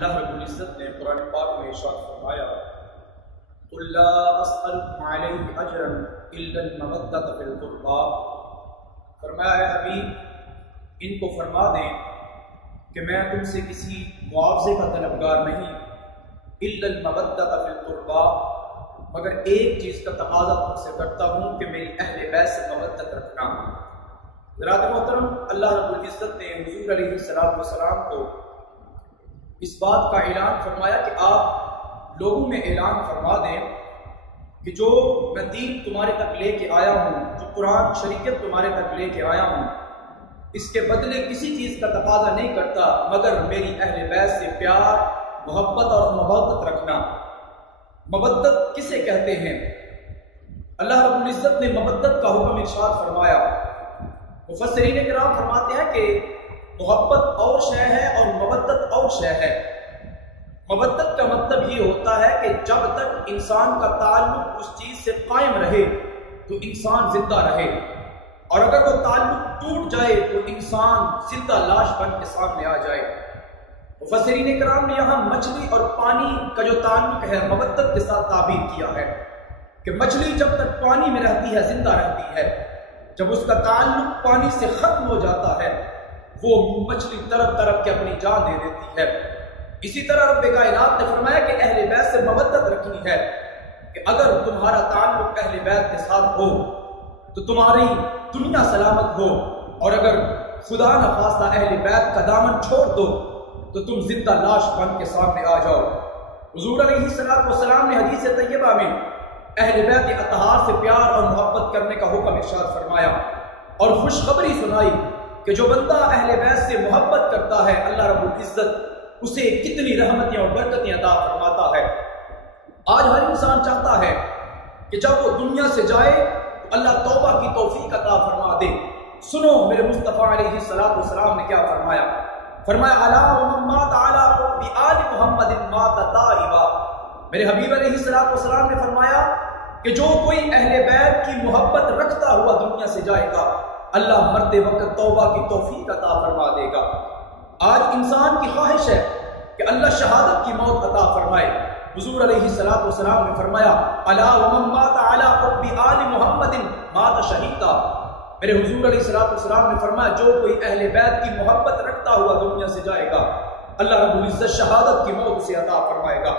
اللہ رب العزت نے قرآن پاک میں ارشاد فرمایا قُلْ لَا أَسْأَلُكُمْ عَلَيْهِ أَجْرًا إِلَّا الْمَوَدَّةَ فِي الْقُرْبَى، فرمایا ہے حبیب ان کو فرما دیں کہ میں تم سے کسی معاوضے کا طلبگار نہیں، إِلَّا الْمَوَدَّةَ فِي الْقُرْبَى، مگر ایک چیز کا تقاضا تم سے کرتا ہوں کہ میری اہل بیت سے مودت رکھنا۔ حضرات محترم، اللہ رب العزت نے حضور علیہ السلام کو اس بات کا اعلان فرمایا کہ آپ لوگوں میں اعلان فرما دیں کہ جو میں دین تمہارے تک لے کے آیا ہوں، جو قرآن شریعت تمہارے تک لے کے آیا ہوں، اس کے بدلے کسی چیز کا تقاضا نہیں کرتا مگر میری اہل بیت سے پیار، محبت اور محبت رکھنا۔ مودت کسے کہتے ہیں؟ اللہ رب العزت نے مودت کا حکم ارشاد فرمایا۔ مفسرین کرام فرماتے ہیں کہ محبت اور شے ہے اور مودت اور شے ہے۔ مودت کا مطلب یہ ہوتا ہے کہ جب تک انسان کا تعلق اس چیز سے قائم رہے تو انسان زندہ رہے، اور اگر وہ تعلق ٹوٹ جائے تو انسان زندہ لاش بن کے سامنے آ جائے۔ مفسرین کرام نے یہاں مچھلی اور پانی کا جو تعلق ہے مودت کے ساتھ تعبیر کیا ہے کہ مچھلی جب تک پانی میں رہتی ہے زندہ رہتی ہے، جب اس کا تعلق پانی سے ختم ہو جاتا ہے وہ مچھلی تڑپ تڑپ کے اپنی جان دے دیتی ہے۔ اسی طرح رب کائنات نے فرمایا کہ اہل بیت سے مودت رکھنی ہے کہ اگر تمہارا تعلق اہل بیت کے ساتھ ہو تو تمہاری دنیا سلامت ہو، اور اگر خدا نخواستہ اہل بیت کا دامن چھوڑ دو تو تم زندہ لاش بن کے سامنے آ جاؤ۔ حضور علیہ السلام نے حدیث طیبہ میں اہل بیت اطہار سے پیار اور محبت کرنے کا حکم ارشاد فرمایا اور خوشخبری سنائی کہ جو بندہ اہل بیت سے محبت کرتا ہے اللہ رب العزت اسے کتنی رحمتیں اور برکتیں عطا فرماتا ہے۔ آج ہر انسان چاہتا ہے کہ جب وہ دنیا سے جائے تو اللہ توبہ کی توفیق عطا فرما دے۔ سنو میرے مصطفیٰ علیہ السلام نے کیا فرمایا؟ فرمایا الا ومن مات علی حب آل محمد مات تائبا۔ میرے حبیب علیہ السلام نے فرمایا کہ جو کوئی اہل بیت کی محبت رکھتا ہوا دنیا سے جائے گا اللہ مرتے وقت توبہ کی توفیق عطا فرما دے گا۔ آج انسان کی خواہش ہے کہ اللہ شہادت کی موت عطا فرمائے۔ حضور علیہ السلام نے فرمایا الا ومن مات علی حب آل محمد مات شہیدا۔ میرے حضور علیہ السلام نے فرمایا جو کوئی اہل بیت کی محبت رکھتا ہوا دنیا سے جائے گا اللہ رب العزت شہادت کی موت اسے عطا فرمائے گا۔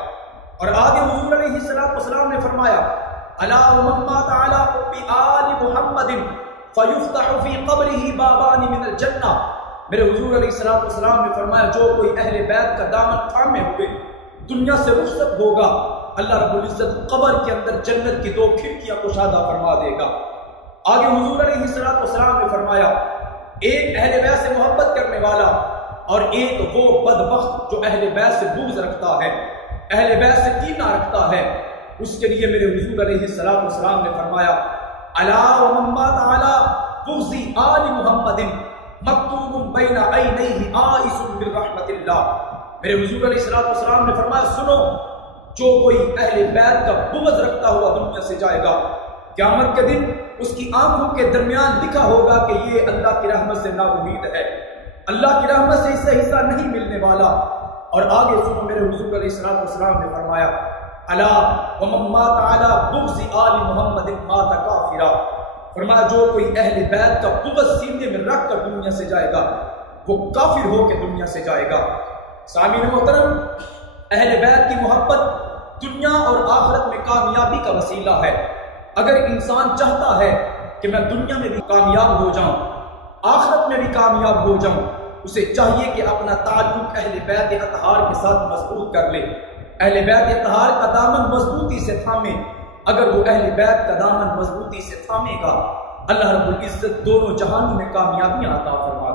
اور آگے حضور علیہ السلام نے فرمایا الا ومن مات علی حب آل محمد فیفتح فی قبرہ بابان من الجنہ۔ میرے حضور علیہ السلام نے فرمایا جو کوئی اہل بیت کا دامن تھامے ہوئے دنیا سے رخصت ہوگا اللہ رب العزت قبر کے اندر جنت کی 2 کھڑکیاں کشادہ فرما دے گا۔ آگے حضور علیہ السلام نے فرمایا ایک اہل بیت سے محبت کرنے والا اور ایک وہ بدبخت جو اہل بیت سے بغض رکھتا ہے، اہل بیت سے کینہ رکھتا ہے، اس کے لیے میرے حضور علیہ السلام نے فرمایا الا ومن مات علی بغض آل محمد مکتوب بین عینیہ آئس من رحمت اللہ۔ میرے حضور علیہ السلام نے فرمایا سنو جو کوئی اہل بیت کا بغض رکھتا ہوا دنیا سے جائے گا قیامت کے دن اس کی آنکھوں کے درمیان لکھا ہوگا کہ یہ اللہ کی رحمت سے نا امید ہے، اللہ کی رحمت سے اس سے حصہ نہیں ملنے والا۔ اور آگے سنو میرے حضور علیہ السلام نے فرمایا الا ومن مات علی بغض آل محمد مات کافرا۔ فرمایا جو کوئی اہل بیت کا بغض سینے میں رکھ کر دنیا سے جائے گا وہ کافر ہو کے دنیا سے جائے گا۔ سامعین محترم، اہل بیت کی محبت دنیا اور آخرت میں کامیابی کا وسیلہ ہے۔ اگر انسان چاہتا ہے کہ میں دنیا میں بھی کامیاب ہو جاؤں آخرت میں بھی کامیاب ہو جاؤں اسے چاہیے کہ اپنا تعلق اہل بیت اطہار کے ساتھ مضبوط کر لے، اہل بیت اطہار کا دامن مضبوطی سے تھامے۔ اگر وہ اہل بیت کا دامن مضبوطی سے تھامے گا اللہ رب العزت دونوں جہانوں میں کامیابیاں عطا فرما